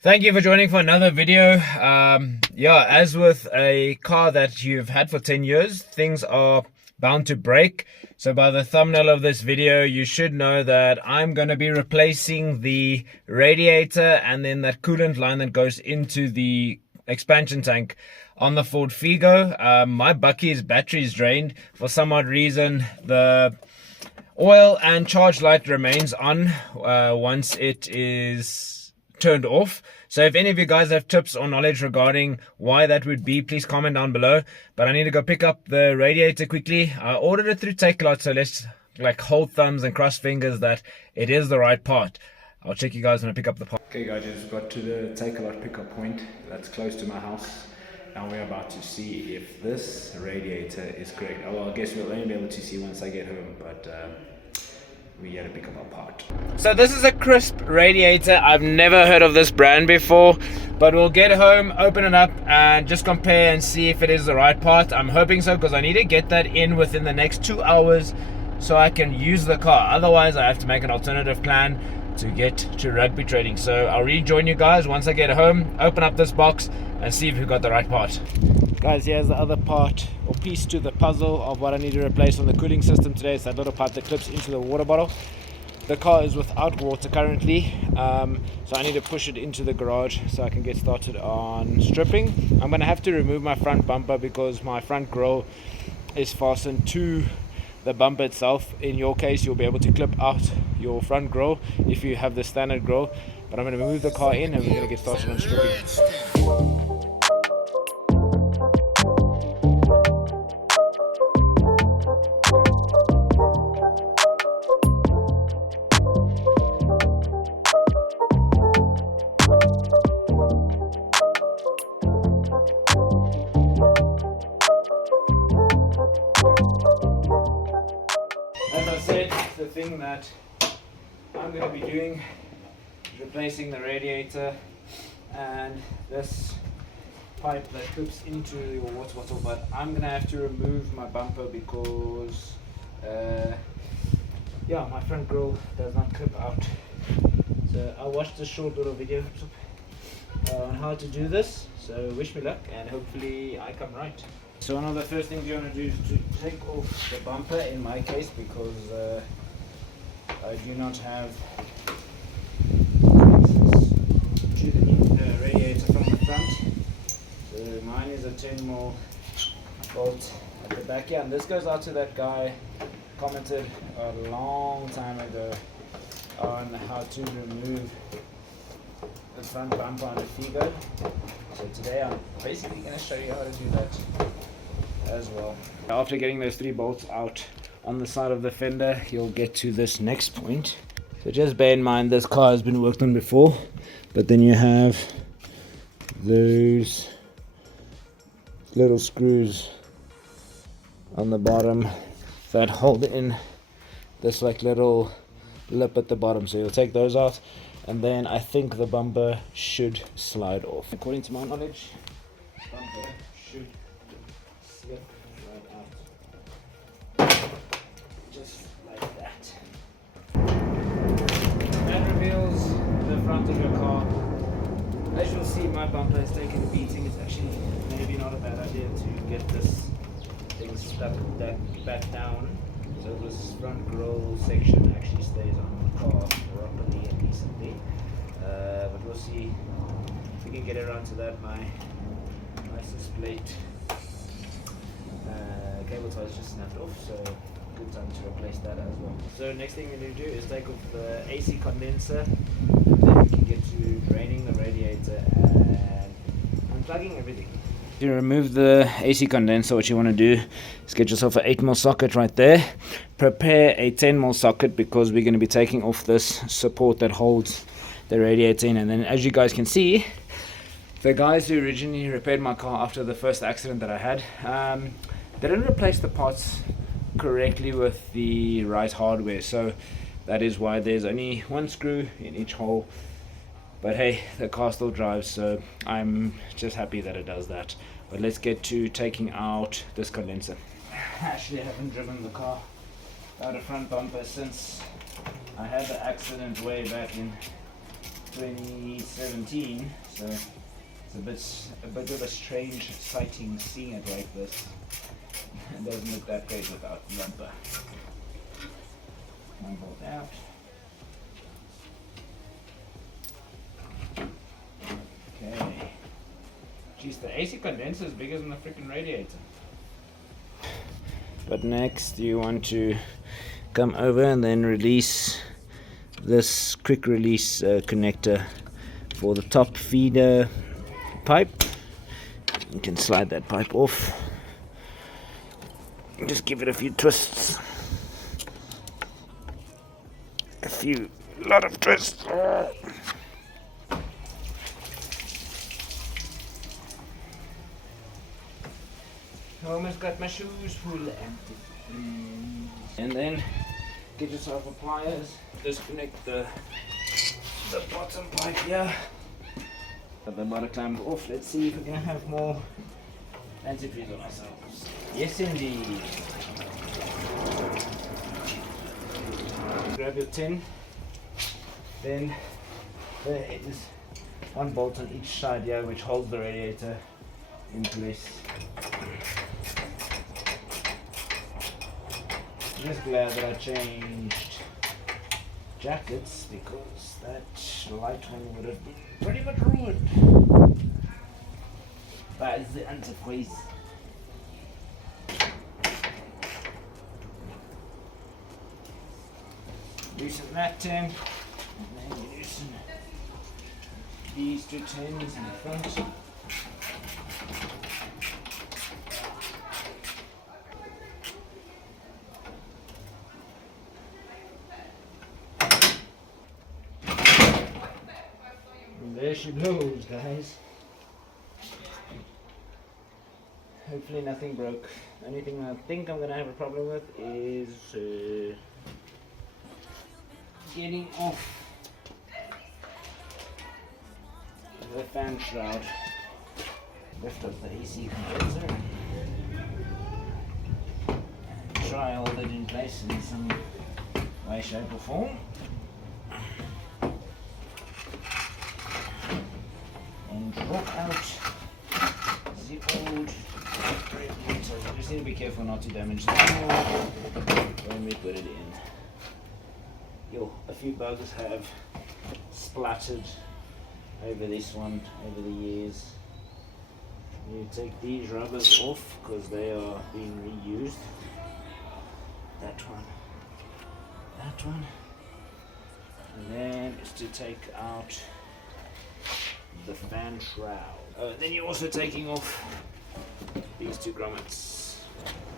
Thank you for joining for another video. As with a car that you've had for 10 years, things are bound to break. So by the thumbnail of this video, you should know that I'm going to be replacing the radiator and then that coolant line that goes into the expansion tank on the Ford Figo. My Bucky's battery is drained. For some odd reason, the oil and charge light remains on once it is turned off. So if any of you guys have tips or knowledge regarding why that would be, please comment down below. But I need to go pick up the radiator quickly. I ordered it through Takealot, so let's hold thumbs and cross fingers that it is the right part. I'll check you guys when I pick up the part. Okay guys, just got to the Takealot pickup point that's close to my house. Now we're about to see if this radiator is correct. Well, I guess we'll only be able to see once I get home, but we gotta pick up our part. So this is a crisp radiator. I've never heard of this brand before, but we'll get home, open it up, and just compare and see if it is the right part. I'm hoping so, because I need to get that in within the next 2 hours so I can use the car. Otherwise, I have to make an alternative plan to get to rugby trading. So I'll rejoin you guys once I get home, open up this box, and see if we've got the right part. Guys, here's the other part or piece to the puzzle of what I need to replace on the cooling system today. It's that little part that clips into the water bottle. The car is without water currently, so I need to push it into the garage so I can get started on stripping. I'm going to have to remove my front bumper because my front grille is fastened to the bumper itself. In your case, you'll be able to clip out your front grille if you have the standard grille. But I'm going to move the car in and we're going to get started on stripping. As I said, the thing that I'm going to be doing is replacing the radiator and this pipe that clips into your water bottle, but I'm going to have to remove my bumper because my front grille does not clip out. So I watched a short little video on how to do this, so wish me luck and hopefully I come right. So one of the first things you want to do is to take off the bumper in my case, because I do not have access to the radiator from the front. So mine is a 10mm bolt at the back here, and this goes out to that guy commented a long time ago on how to remove the front bumper on a Figo. So today I'm basically going to show you how to do that as well. After getting those 3 bolts out on the side of the fender, you'll get to this next point. So just bear in mind this car has been worked on before, but then you have those little screws on the bottom that hold in this little lip at the bottom. So you'll take those out, and then I think the bumper should slide off. According to my knowledge, bumper should slip right out, just like that. That reveals the front of your car. As you'll see, my bumper has taken a beating. It's actually maybe not a bad idea to get this thing stuck back down, so this front grille section actually stays on the car properly and decently. But we'll see if we can get around to that. My nicest plate cable tie is just snapped off, so good time to replace that as well. So next thing we need to do is take off the AC condenser, and then we can get to draining the radiator and unplugging everything. To remove the AC condenser, what you want to do is get yourself an 8mm socket right there. Prepare a 10mm socket because we're going to be taking off this support that holds the radiator in. And then, as you guys can see, the guys who originally repaired my car after the first accident that I had, they didn't replace the parts correctly with the right hardware. So that is why there's only 1 screw in each hole. But hey, the car still drives, so I'm just happy that it does that. But let's get to taking out this condenser. Actually, I haven't driven the car out a front bumper since I had the accident way back in 2017, so it's a bit of a strange sighting seeing it like this. It doesn't look that great without lumber. One bolt out. Okay. Geez, the AC condenser is bigger than the freaking radiator. But next you want to come over and then release this quick release connector for the top feeder pipe. You can slide that pipe off. Just give it a few twists. Lot of twists. Almost got my shoes full empty. And then get yourself a pliers. Disconnect the bottom pipe here. Got the bottom clamp off. Let's see if we're gonna have more antifreeze on ourselves. Yes, indeed. Grab your tin. Then there is one bolt on each side here, which holds the radiator in place. Just glad that I changed jackets because that light one would have been pretty much ruined. That is the antifreeze. Loosen that tin, and then you loosen these two tins in the front. There she goes, guys. Hopefully nothing broke. The only thing I think I'm gonna have a problem with is getting off the fan shroud. Lift up the AC condenser and try hold it in place in some way, shape or form. And drop out the old radiator. You just need to be careful not to damage the panel when we put it in. A few bugs have splattered over this one over the years. You take these rubbers off because they are being reused. That one, and then just to take out the fan shroud. Then you're also taking off these two grommets.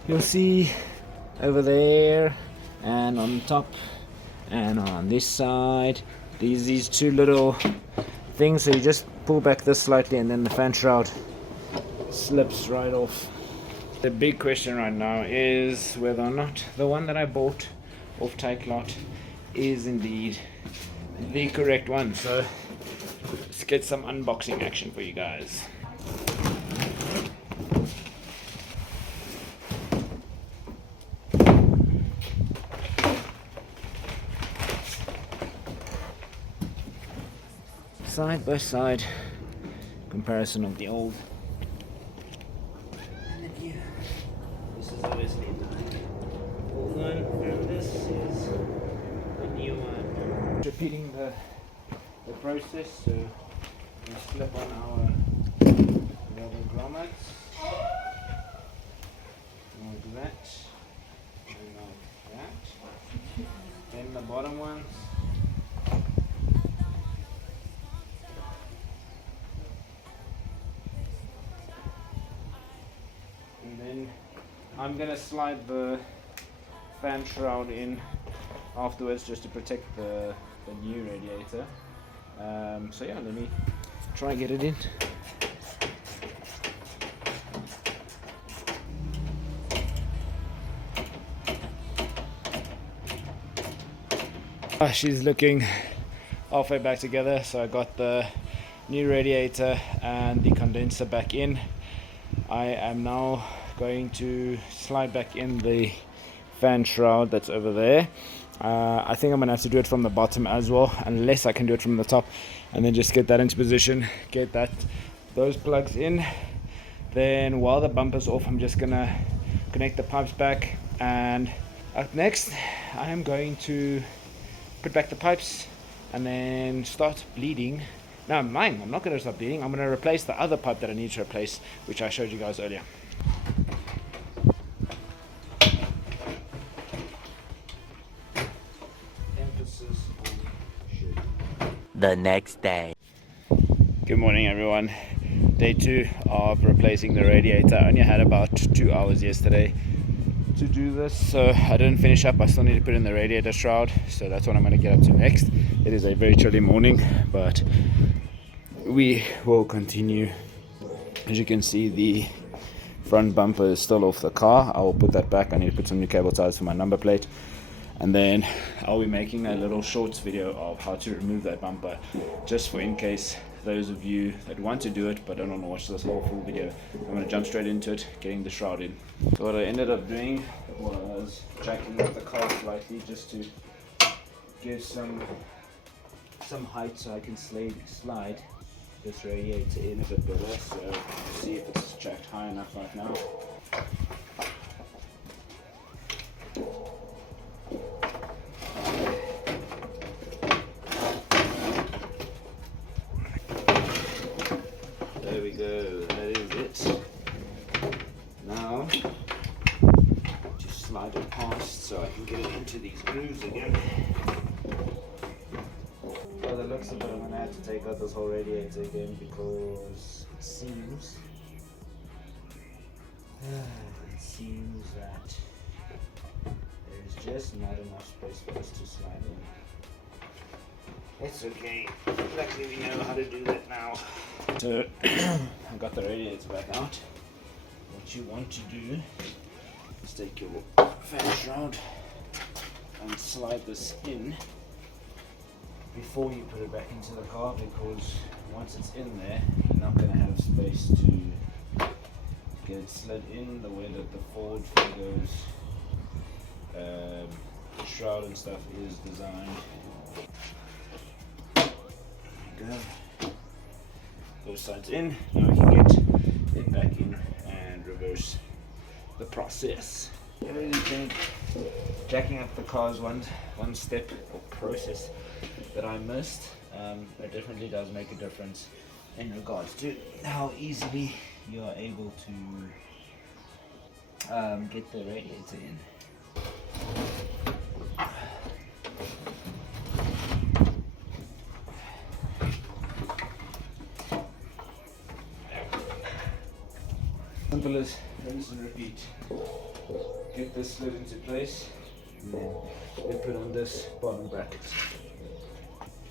You'll see over there and on top and on this side these two little things, so you just pull back this slightly and then the fan shroud slips right off. The big question right now is whether or not the one that I bought off Takealot is indeed the correct one. So let's get some unboxing action for you guys. Side by side comparison of the old and the new. This is obviously the old one and this is the new one. Repeating the process, so we slip on our rubber grommets like that and like that. Then the bottom ones. I'm gonna slide the fan shroud in afterwards just to protect the new radiator. So yeah, let me try and get it in. She's looking halfway back together, so I got the new radiator and the condenser back in. I am now going to slide back in the fan shroud that's over there, I think I'm gonna have to do it from the bottom as well, unless I can do it from the top, and then just get that into position, get those plugs in. Then while the bumper's off, I'm just gonna connect the pipes back, and up next I am going to put back the pipes and then start bleeding. No, I'm lying, I'm not going to start bleeding. I'm going to replace the other pipe that I need to replace, which I showed you guys earlier. Emphasis on should. The next day. Good morning everyone. Day 2 of replacing the radiator. I only had about 2 hours yesterday to do this, so I didn't finish up. I still need to put in the radiator shroud, so that's what I'm going to get up to next. It is a very chilly morning, but we will continue. As you can see, the front bumper is still off the car. I will put that back. I need to put some new cable ties for my number plate, and then I'll be making a little shorts video of how to remove that bumper, just for in case those of you that want to do it but don't want to watch this whole full video. I'm going to jump straight into it, getting the shroud in. So what I ended up doing was jacking up the car slightly just to give some height so I can slide this radiator in a bit better. So see if it's jacked high enough right now. There we go, that is it. Now, to slide it past so I can get it into these grooves again. By the looks of it, I'm going to have to take out this whole radiator again because it seems that there's just not enough space for us to slide in. It's okay, luckily we know how to do that now. So I got the radiator back out. What you want to do is take your fan shroud and slide this in before you put it back into the car, because once it's in there you're not going to have space to get it slid in the way that the Ford Figo's shroud and stuff is designed. Go. Both sides in. Now we can get it back in and reverse the process. I really think jacking up the car is one step or process that I missed. It definitely does make a difference in regards to how easily you are able to get the radiator in. Simple as rinse and repeat. Get this slid into place, and then we put on this bottom bracket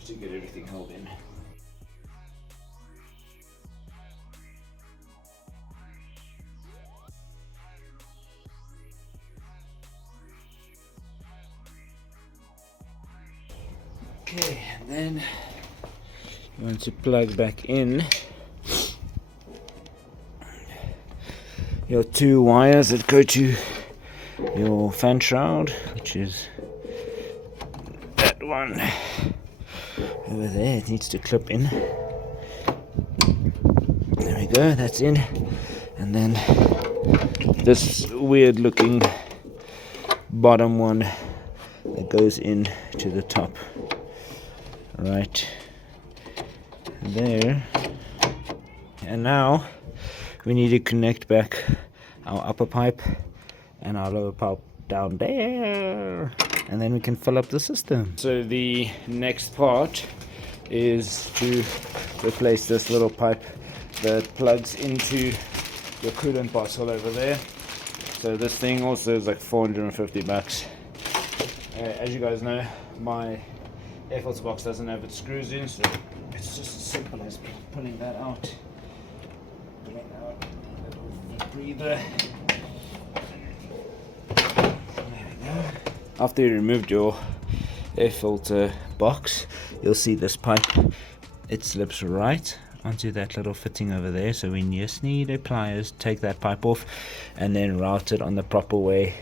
to get everything held in. Okay, and then you want to plug back in your 2 wires that go to your fan shroud, which is that one over there. It needs to clip in. There we go, that's in. And then this weird looking bottom one that goes in to the top right there. And now we need to connect back our upper pipe and our lower pipe down there, and then we can fill up the system. So the next part is to replace this little pipe that plugs into your coolant bottle over there. So this thing also is like 450 bucks. As you guys know, my air filter box doesn't have its screws in, so it's just as simple as pulling that out. Pulling out a little breather. After you removed your air filter box, you'll see this pipe. It slips right onto that little fitting over there, so we just need a pliers, take that pipe off and then route it on the proper way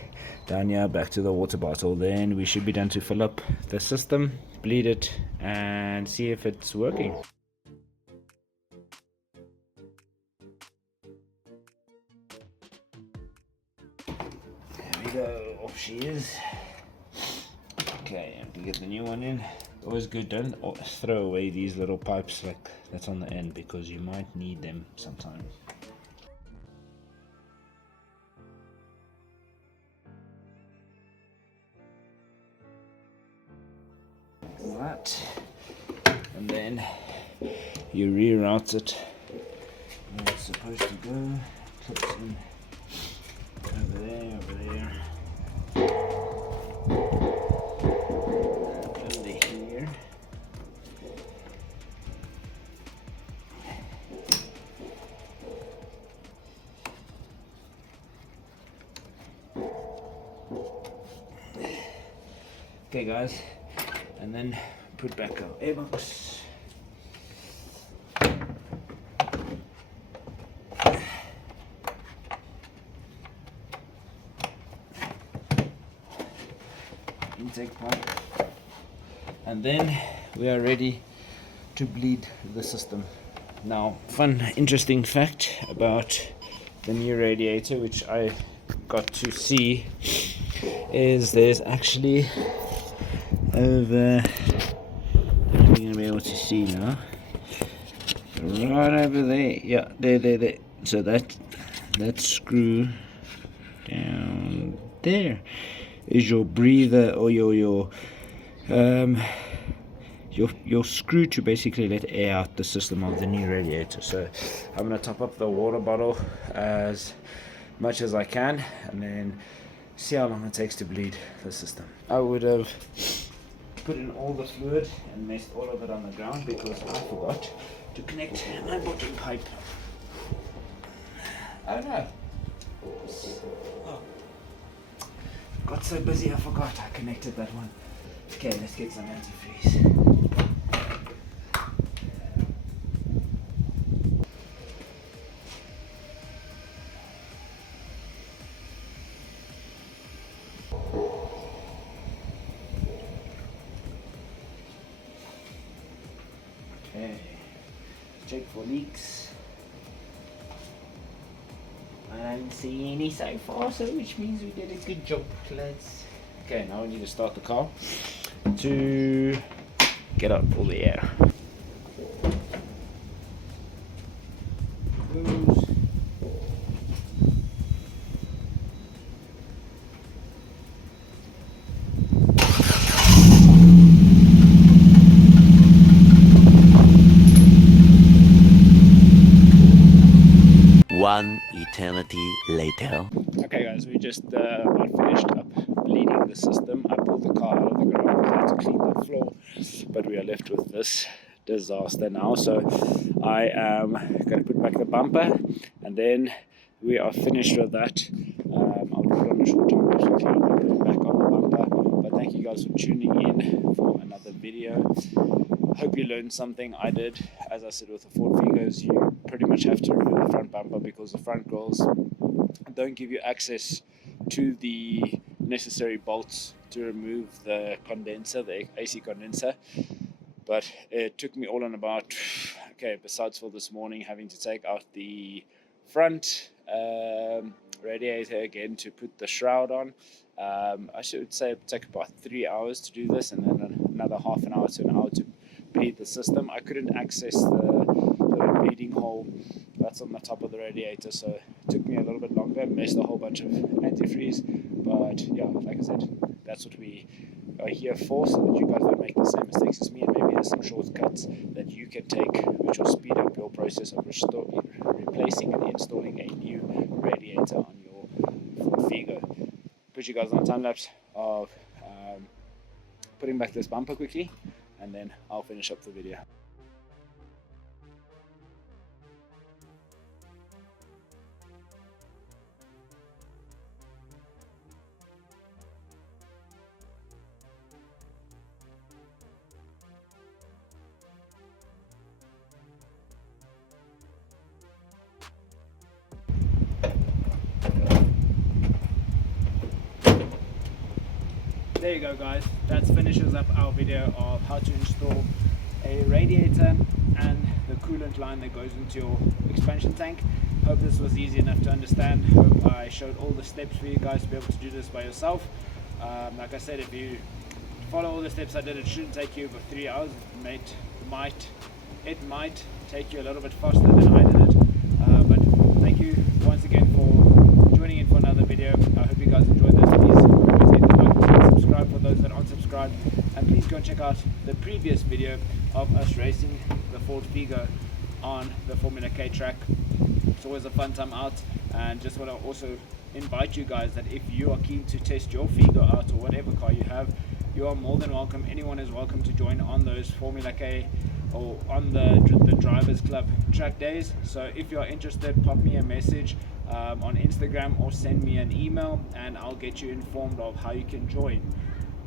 down here, back to the water bottle. Then we should be done to fill up the system, bleed it, and see if it's working. There we go, off she is. Okay, and we get the new one in. Always good, don't throw away these little pipes like that's on the end, because you might need them sometimes. Like that, and then you reroute it where it's supposed to go. Clips in over there, over there. Here. Okay guys, and then put back our airbox. Intake pipe, and then we are ready to bleed the system. Now, fun interesting fact about the new radiator, which I got to see, is there's actually over, you're going to be able to see now, right over there, yeah, there, so that screw down there is your breather, or your screw to basically let air out the system of the new radiator. So I'm going to top up the water bottle as much as I can, and then see how long it takes to bleed the system. I would have put in all the fluid and messed all of it on the ground because I forgot to connect my bottom pipe. Oh no. Oh. Got so busy I forgot I connected that one. Okay, let's get some antifreeze. Okay, check for leaks. I don't see any so far, so which means we did a good job, lads. Okay, now we need to start the car to get out all the air. One eternity later. Okay guys, we just about finished up bleeding the system. I pulled the car out of the garage because I had to clean the floor, but we are left with this disaster now. So I am going to put back the bumper, and then we are finished with that. I'll put on a short time lapse quickly and put it back on the bumper. But thank you guys for tuning in for another video. Hope you learned something. I did. As I said, with the Ford Figos, you pretty much have to remove the front bumper because the front grills don't give you access to the necessary bolts to remove the condenser, the AC condenser. But it took me all in about, okay, besides for this morning having to take out the front radiator again to put the shroud on, I should say it took about 3 hours to do this, and then another half an hour to an hour to bleed the system. I couldn't access the bleeding hole that's on the top of the radiator, so it took me a little bit longer, messed a whole bunch of antifreeze. But yeah, like I said, that's what we are here for, so that you guys don't make the same mistakes as me, and maybe there's some shortcuts that you can take which will speed up your process of replacing and installing a new radiator on your Ford Figo. Put you guys on a time lapse of putting back this bumper quickly, and then I'll finish up the video. there you go guys, that finishes up our video of how to install a radiator and the coolant line that goes into your expansion tank. Hope this was easy enough to understand. Hope I showed all the steps for you guys to be able to do this by yourself. Like I said, if you follow all the steps I did, it shouldn't take you but 3 hours. It might take you a little bit faster than I did it, but thank you once again for joining in for another video. I hope you guys enjoyed this. Please always hit the like button, subscribe for those that aren't subscribed, and please go and check out the previous video of us racing the Ford Figo on the Formula K track. It's always a fun time out, and just want to also invite you guys that if you are keen to test your Figo out or whatever car you have, you are more than welcome. Anyone is welcome to join on those Formula K or on the Drivers Club track days. So if you are interested, pop me a message on Instagram or send me an email and I'll get you informed of how you can join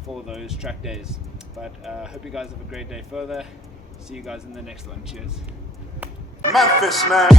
for those track days. But hope you guys have a great day further. See you guys in the next one. Cheers. Memphis, man.